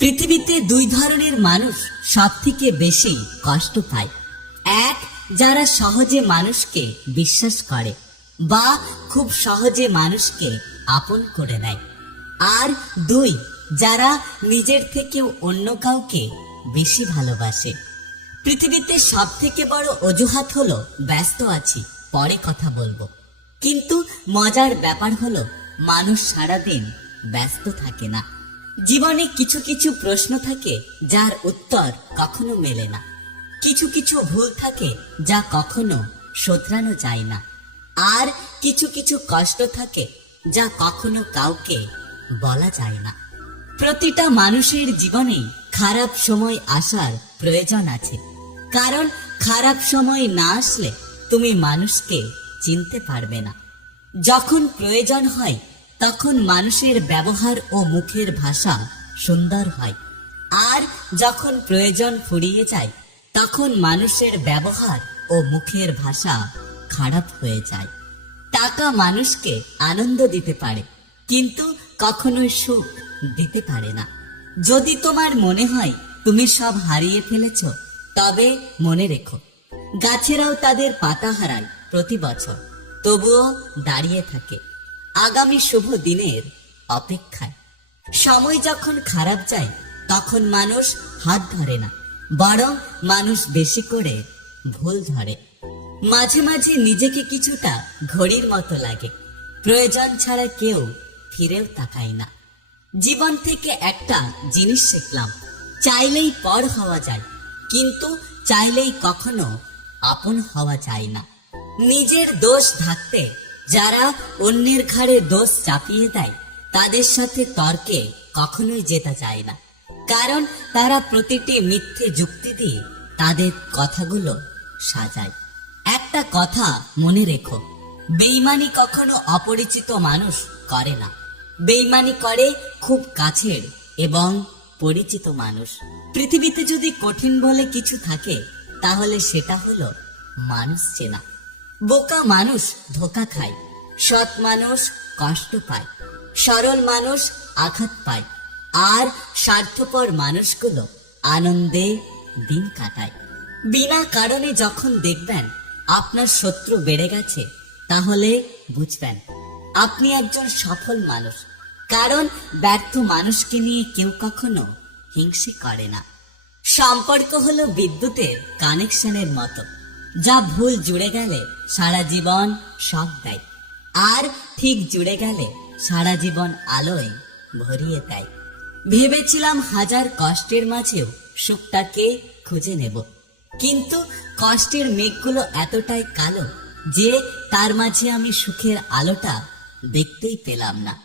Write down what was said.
পৃথিবীতে দুই ধরনের মানুষ সব থেকে বেশি কষ্ট পায়। এক, যারা সহজে মানুষকে বিশ্বাস করে বা খুব সহজে মানুষকে আপন করে নেয়। আর দুই, যারা নিজের থেকেও অন্য কাউকে বেশি ভালোবাসে। পৃথিবীতে সব থেকে বড় অজুহাত হলো, ব্যস্ত আছি, পরে কথা বলব। কিন্তু মজার ব্যাপার হলো, মানুষ সারাদিন ব্যস্ত থাকে না। জীবনে কিছু কিছু প্রশ্ন থাকে যার উত্তর কখনো মেলে না। কিছু কিছু ভুল থাকে যা কখনো শোধরানো যায় না। আর কিছু কিছু কষ্ট থাকে যা কখনো কাউকে বলা যায় না। প্রতিটা মানুষের জীবনেই খারাপ সময় আসার প্রয়োজন আছে। কারণ খারাপ সময় না আসলে তুমি মানুষকে চিনতে পারবে না। যখন প্রয়োজন হয় তখন মানুষের ব্যবহার ও মুখের ভাষা সুন্দর হয়। আর যখন প্রয়োজন ফুরিয়ে যায়, তখন মানুষের ব্যবহার ও মুখের ভাষা খারাপ হয়ে যায়। টাকা মানুষকে আনন্দ দিতে পারে, কিন্তু কখনোই সুখ দিতে পারে না। যদি তোমার মনে হয় তুমি সব হারিয়ে ফেলেছ, তবে মনে রেখো, গাছেরাও তাদের পাতা হারায় প্রতি বছর, তবুও দাঁড়িয়ে থাকে। আগামী শুভ দিনের অপেক্ষায়। সময় যখন খারাপ যায়, তখন মানুষ হাত ধরে না, বরং মানুষ বেশি করে ভুল ধরে। মাঝে মাঝে নিজেকে কিছুটা ঘড়ির মতো লাগে, প্রয়োজন ছাড়া কেউ ফিরেও তাকায় না। জীবন থেকে একটা জিনিস শিখলাম, চাইলেই পর হওয়া যায়, কিন্তু চাইলেই কখনো আপন হওয়া যায় না। নিজের দোষ থাকতে যারা অন্যের ঘাড়ে দোষ চাপিয়ে দেয়, তাদের সাথে তর্কে কখনোই জেতা যায় না। কারণ তারা প্রতিটি মিথ্যে যুক্তি দিয়ে তাদের কথাগুলো সাজায়। একটা কথা মনে রেখো বেইমানি কখনো অপরিচিত মানুষ করে না। বেইমানি করে খুব কাছের এবং পরিচিত মানুষ। পৃথিবীতে যদি কঠিন বলে কিছু থাকে, তাহলে সেটা হলো মানুষ চেনা। বোকা মানুষ ধোকা খায়। সৎ মানুষ কষ্ট পায়। সরল মানুষ আঘাত পায়। আর স্বার্থপর মানুষগুলো আনন্দে দিন কাটায়। বিনা কারণে যখন দেখবেন আপনার শত্রু বেড়ে গেছে, তাহলে বুঝবেন, আপনি একজন সফল মানুষ। কারণ ব্যর্থ মানুষকে নিয়ে কেউ কখনো হিংসে করে না। সম্পর্ক হলো বিদ্যুতের কানেকশনের মতো। যা ভুল জুড়ে গেলে সারা জীবন শখ দেয়। আর ঠিক জুড়ে গেলে সারা জীবন আলোয় ভরিয়ে দেয়। ভেবেছিলাম হাজার কষ্টের মাঝেও সুখটাকে খুঁজে নেব। কিন্তু কষ্টের মেঘগুলো এতটাই কালো যে তার মাঝে আমি সুখের আলোটা দেখতেই পেলাম না।